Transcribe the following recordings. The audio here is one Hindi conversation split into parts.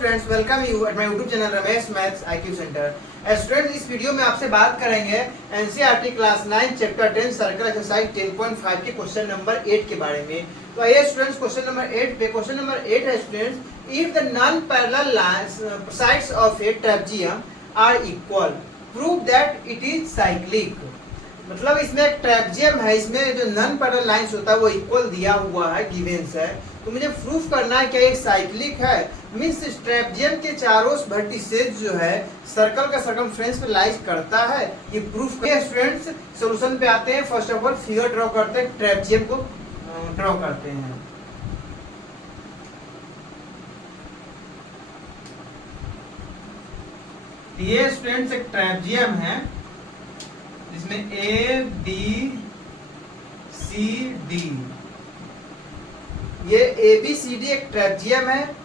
Students, welcome you at my YouTube channel Ramesh maths IQ centre. Students, इस वीडियो में आपसे बात करेंगे NCERT class 9 chapter 10 circle exercise 10.5 के क्वेश्चन नंबर 8 के बारे में। तो आइए स्टूडेंट्स, क्वेश्चन नंबर 8 पे। क्वेश्चन नंबर 8 है students, if the non parallel sides of a trapezium are equal prove that it is cyclic. मतलब इसमें एक ट्रेपेजियम है, इसमें जो नॉन पैरेलल लाइंस होता है वो इक्वल दिया हुआ है, गिवेंस है। तो मुझे प्रूफ करना है क्या ये साइक्लिक है। मींस ट्रेपेजियम के चारों वर्टिसेज जो है सर्कल का सर्कमफ्रेंस पे लाइज करता है। ये प्रूफ किया स्टूडेंट्स। सॉल्यूशन पे आते हैं। First of all figure draw करते हैं, ट्रेपेजियम को ड्रॉ करते हैं। ये स्टूडेंट्स एक ट्रेपेजियम है जिसमें ए बी सी डी, ये ए बी सी डी एक ट्रेपेजियम है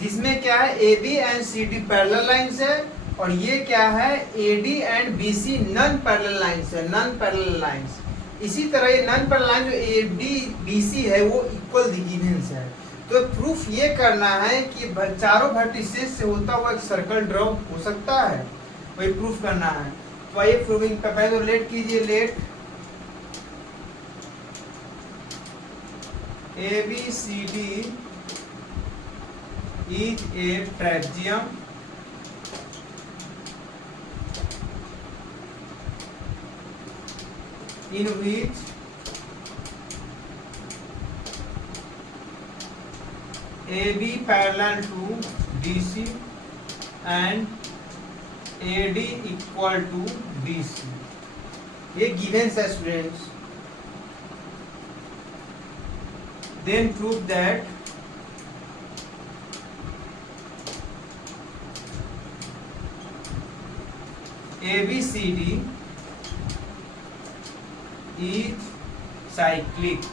जिसमें क्या है A B and C D parallel lines है, और ये क्या है A D and B C non parallel lines है, नॉन पैरेलल लाइंस। इसी तरह ये नॉन पैरेलल लाइन जो ए डी बी सी है वो इक्वल गिवेंस है। तो प्रूफ ये करना है कि चारों वर्टिसेस से होता हुआ एक सर्कल ड्रॉ हो सकता है, वही प्रूफ करना है। तो आइए प्रूविंग पे पहले तो लेट कीजिए। Let A B C D is a trapezium in which AB parallel to BC and AD equal to BC। ये गिवेंस है students. Then prove that ABCD is cyclic।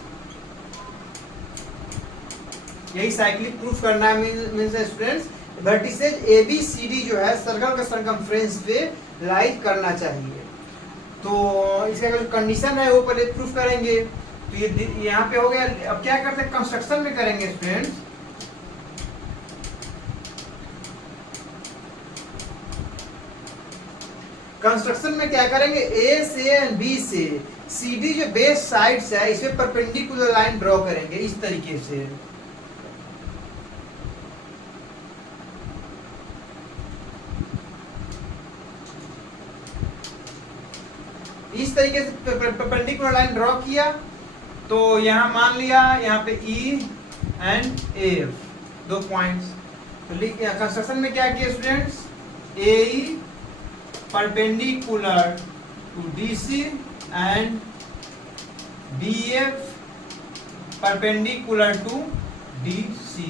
यही साइक्लिक प्रूफ करना है। मींस स्टूडेंट्स वर्टिसेज ABCD जो है सर्कल का सर्कमफ्रेंस पे लाइज करना चाहिए। तो इसका जो कंडीशन है वो पहले प्रूफ करेंगे। तो ये यहाँ पे हो गया। अब क्या करते हैं, कंस्ट्रक्शन में करेंगे स्टूडेंट्स। कंस्ट्रक्शन में क्या करेंगे, ए से एंड बी से सी डी जो बेस साइड्स है इसमें परपेंडिकुलर लाइन ड्रॉ करेंगे इस तरीके से। इस तरीके से परपेंडिकुलर लाइन ड्रॉ किया। तो यहां मान लिया यहाँ पे ई एंड एफ दो पॉइंट्स। तो लिख कंस्ट्रक्शन में क्या किया students, A E perpendicular to DC and BF perpendicular to DC।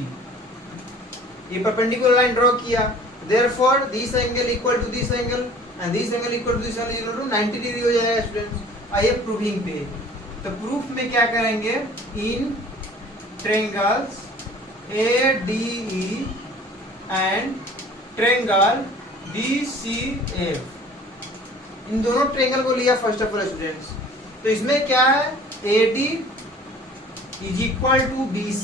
ये perpendicular line ड्रॉ किया। Therefore this angle equal to this angle and this angle equal to this angle equal to 90 degree हो जाएगा स्टूडेंट्स। आइए प्रूविंग पे। तो प्रूफ में क्या करेंगे, इन triangles ADE and triangle BCF, इन दोनों ट्रायंगल को लिया फर्स्ट ऑफ ऑल स्टूडेंट्स। तो इसमें क्या है, AD is equal to BC।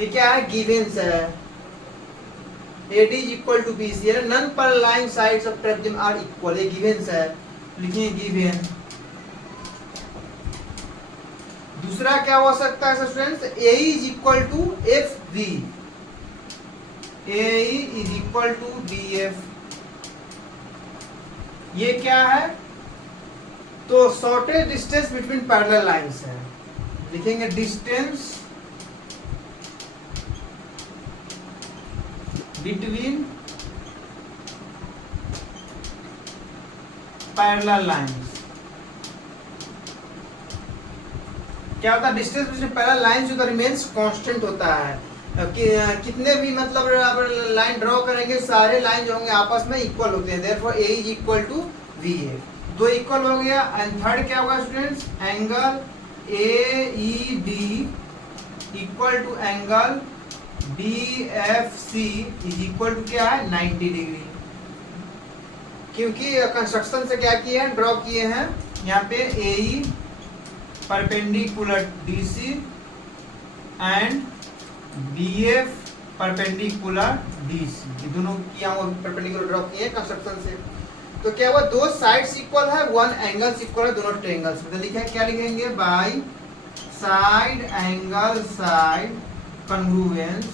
ये क्या है, गिवेंस है। AD is equal to BC, non parallel line sides of trapezium are equal, ये गिवेंस है। लिखिए गिवेन। दूसरा क्या हो सकता है students, AE is equal to FB, AE is equal to BF। ये क्या है, तो shortest distance between parallel lines है। लिखेंगे डिस्टेंस बिटवीन पैरेलल लाइंस। क्या होता है, डिस्टेंस बिटवीन पैरेलल लाइंस जो रिमेन्स कांस्टेंट होता है। कितने भी मतलब लाइन ड्रॉ करेंगे सारे लाइन जो होंगे आपस में इक्वल होते हैं। Therefore A is equal to B A, दो इक्वल हो गया। एंड थर्ड क्या होगा students, angle A E D equal to angle B F C is equal to क्या है, 90 डिग्री। क्योंकि कंस्ट्रक्शन से क्या किए हैं, ड्रॉ किए हैं यहाँ पे A E perpendicular D C and BF perpendicular DC, ये दोनों किया हुआ परपेंडिकुलर ड्रॉ किए हैं कंस्ट्रक्शन से। तो क्या हुआ, दो साइड्स इक्वल है, वन एंगल्स इक्वल है, दोनों ट्रायंगल्स। तो लिखा है, क्या लिखेंगे, by side angle side congruence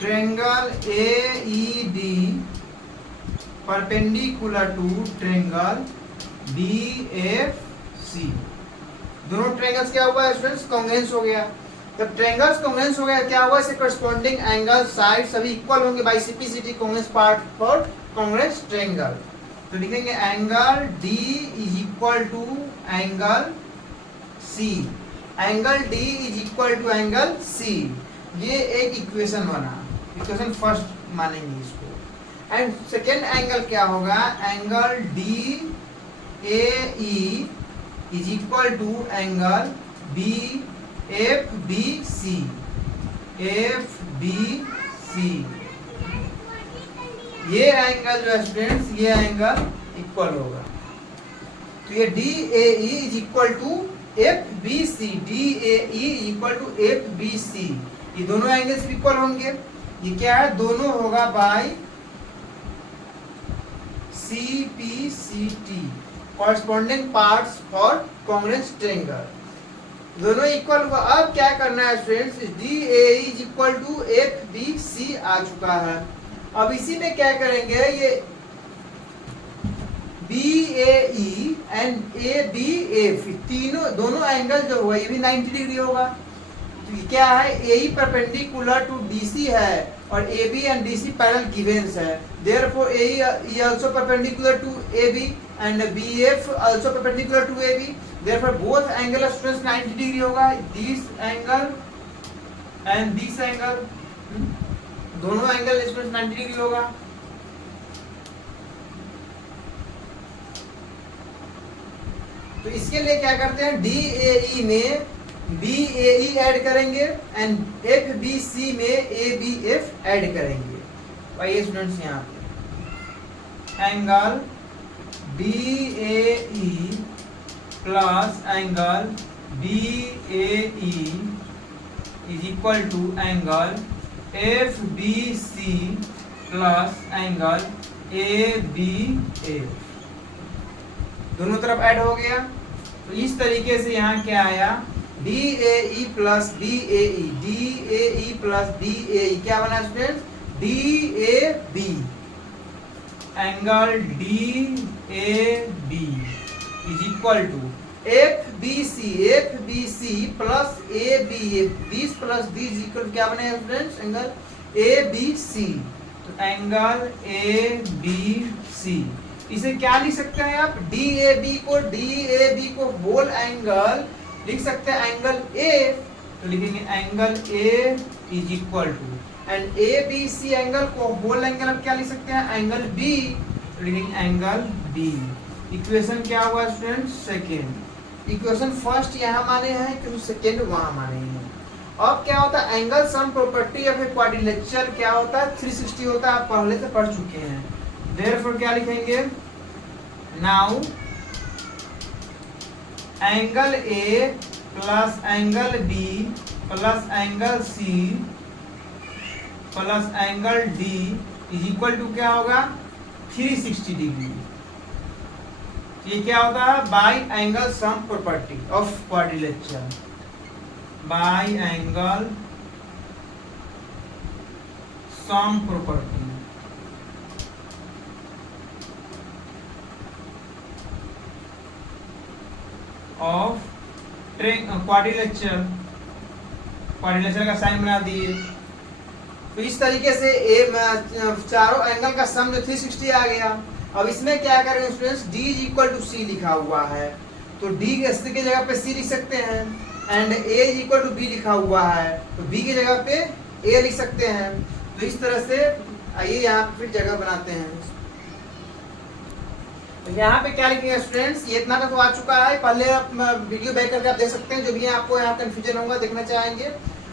triangle AED perpendicular to triangle BFC। दोनों ट्रायंगल्स क्या हुआ है स्टूडेंट्स, कॉन्ग्रुएंस हो गया। जब ट्रायंगल्स कॉन्ग्रुएंस हो गया, क्या हुआ, इससे करस्पॉन्डिंग एंगल साइड सभी इक्वल होंगे by CPCT congruence part for congruence triangle. तो लिखेंगे angle D is equal to angle C, angle D is equal to angle C। ये एक इक्वेशन बना, इक्वेशन फर्स्ट मानेंगे इसको। एंड सेकेंड एंगल क्या होगा, angle DAE is equal to angle FBC, ये एंगल जो है स्टूडेंट्स, ये एंगल इक्वल होगा। तो ये DAE is equal to FBC, DAE equal to FBC, ये दोनों एंगल्स इक्वल होंगे। ये क्या है, दोनों होगा by CPCT corresponding parts for congruence triangle, दोनों इक्वल हुआ। अब क्या करना है students, DAE is equal to FBC आ चुका है। अब इसी में क्या करेंगे, ये BAE एंड ABF दोनों एंगल जो हुआ, ये भी 90 डिग्री होगा। तो ये क्या है, AE परपेंडिकुलर टू DC है और AB and DC parallel Givens है, therefore AE is also perpendicular to AB and BF also perpendicular to AB, therefore both angle of students 90 degree होगा। this angle and this angle, दोनों एंगल students 90 डिग्री होगा। तो इसके लिए क्या करते हैं, DAE में BAE ऐड करेंगे एंड FBC में ABF ऐड करेंगे। आइए स्टूडेंट्स, यहाँ पे angle DAE plus angle BAE is equal to angle FBC plus angle ABF, दोनों तरफ ऐड हो गया। तो इस तरीके से यहाँ क्या आया, DAE plus BAE, DAE plus BAE क्या बना students, DAB, angle DAB is equal to FBC plus ABF, this plus this equal क्या बनेगा स्टूडेंट्स, एंगल ABC। तो एंगल ABC, इसे क्या लिख सकते हैं आप, DAB को होल एंगल लिख सकते हैं एंगल A, तो लिखेंगे angle A is equal to, and ABC angle को होल एंगल अब क्या लिख सकते हैं, एंगल B, तो लिखेंगे एंगल B। इक्वेशन क्या हुआ स्टूडेंट, सेकेंड। इक्वेशन फर्स्ट यहाँ माने हैं क्योंकि सेकेंड वहां माने हैं। अब क्या होता है, angle sum property of a quadrilateral क्या होता है, 360 होता है, आप पहले से पढ़ चुके हैं। देयरफॉर क्या लिखेंगे, now angle A plus angle B plus angle C plus angle D is equal to क्या होगा, 360 डिग्री। ये क्या होता है, by angle sum property of quadrilateral, by angle sum property of quadrilateral, quadrilateral का साइन बना दिए। तो इस तरीके से चारों एंगल का सम जो 360 आ गया। अब इसमें क्या करेंगे students, D is equal to C लिखा हुआ है, तो D की जगह पे C लिख सकते हैं, and A is equal to B लिखा हुआ है, तो B की जगह पे A लिख सकते हैं। तो इस तरह से आइए यहाँ पे फिर जगह बनाते हैं। तो यहाँ पे क्या लिखेंगे स्टूडेंट्स, ये इतना का तो आ चुका है, पहले आप वीडियो बैक करके आप देख सकते हैं, जो भी आपको यहाँ कंफ्यूजन होगा देखना चाहेंगे।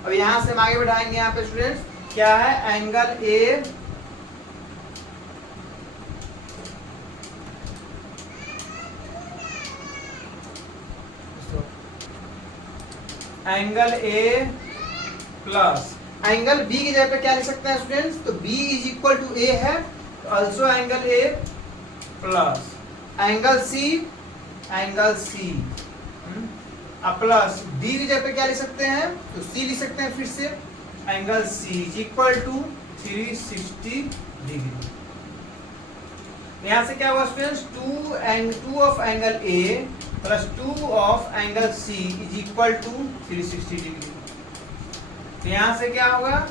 अब यहाँ से हम आगे बढ़ाएंगे। यहाँ पे स्टूडेंट्स क्या है, angle A angle A plus angle B की जगह पे क्या लिख सकते हैं स्टूडेंट्स, तो B is equal to A है, also angle A plus angle C अब प्लस डी की जगह पे क्या लिख सकते हैं, तो सी लिख सकते हैं फिर से, angle C is equal to 360 degree. यहां से क्या हुआ students, 2 of angle A plus 2 of angle C is equal to 360 degree. तो यहां से क्या होगा,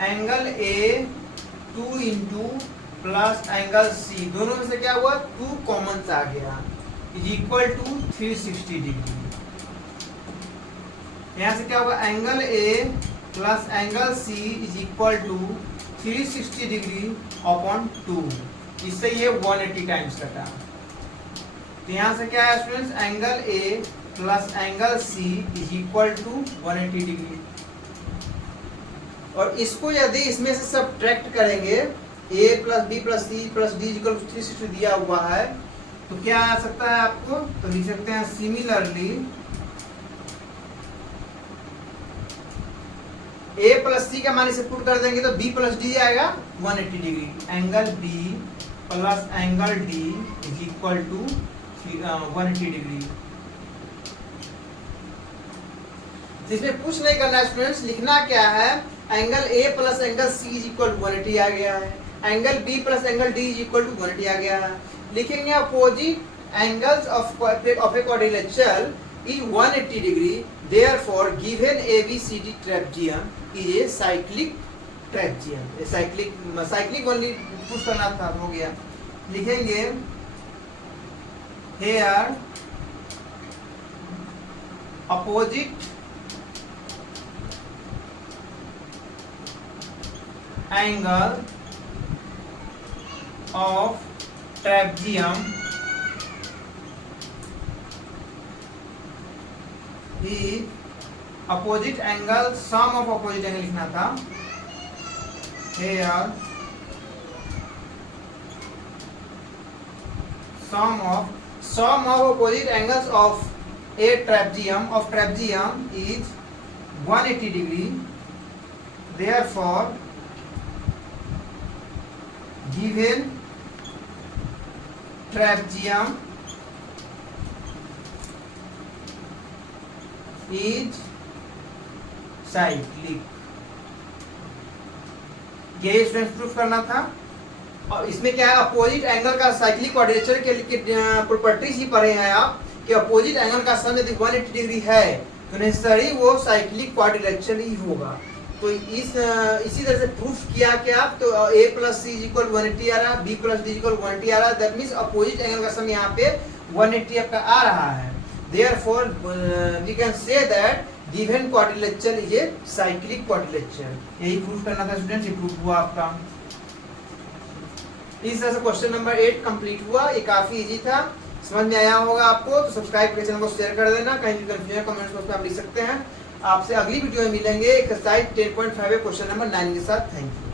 angle A 2 into plus angle C, दोनों में से क्या हुआ 2 कॉमन आ गया, इज इक्वल टू 360 डिग्री। यहां से क्या होगा, angle A plus angle C is equal to 360 degree upon 2, इससे ये 180 टाइम्स कटा। तो यहां से क्या है students, angle A plus angle C is equal to 180 degree. और इसको यदि इसमें से सब्ट्रैक्ट करेंगे, A plus B plus C plus D equal to 360 दिया हुआ है, तो क्या आ सकता है आपको, तो लिख सकते हैं सिमिलरली ए प्लस सी का मान इसे पुट कर देंगे तो बी प्लस डी आएगा 180 degree, angle B plus angle D is equal to 180 degree. इसमें कुछ नहीं करना है स्टूडेंट्स, लिखना क्या है, angle A plus angle C is equal to 180 आ गया है, angle B plus angle D is equal to 180 आ गया है। लिखेंगे opposite angles of a quadrilateral is 180 degree, therefore given ABCD trapezium is a cyclic trapezium. Cyclic only push करना था, हो गया। लिखेंगे here opposite angle of trapezium is opposite angle, sum of opposite angle लिखना था, here sum of opposite angles of a trapezium is 180 degree, therefore given trapezium is cyclic। ये स्टूडेंट्स प्रूफ करना था। और इसमें क्या है, अपोजिट एंगल का साइक्लिक क्वाड्रेचर के प्रॉपर्टीज ही पढ़े हैं आप, कि अपोजिट एंगल का सम यदि 180 डिग्री है तो नेसेसरी वो साइक्लिक क्वाड्रेचर ही होगा। तो इसी तरह से प्रूफ किया क्या, तो a प्लस सी इक्वल 180 आ रहा है, b प्लस डी इक्वल 180 आ रहा है, दैट मींस अपोजिट एंगल का सम यहाँ पे 180 आपका आ रहा है। Therefore we can say that given quadrilateral is a cyclic quadrilateral. यही प्रूफ करना था स्टूडेंट्स, ये प्रूफ हुआ आपका। इस तरह से क्वेश्चन नंबर 8 कंप्लीट हुआ। ये काफी इजी था, समझ में आया होगा आपको, तो सब्सक्राइब करके चैनल को शेयर कर देना। कहीं भी कंफ्यूजन कमेंट्स बॉक्स में आप लिख सकते हैं। आपसे अगली वीडियो में मिलेंगे एक्सरसाइज 10.5 क्वेश्चन नंबर 9 के साथ। Thank you.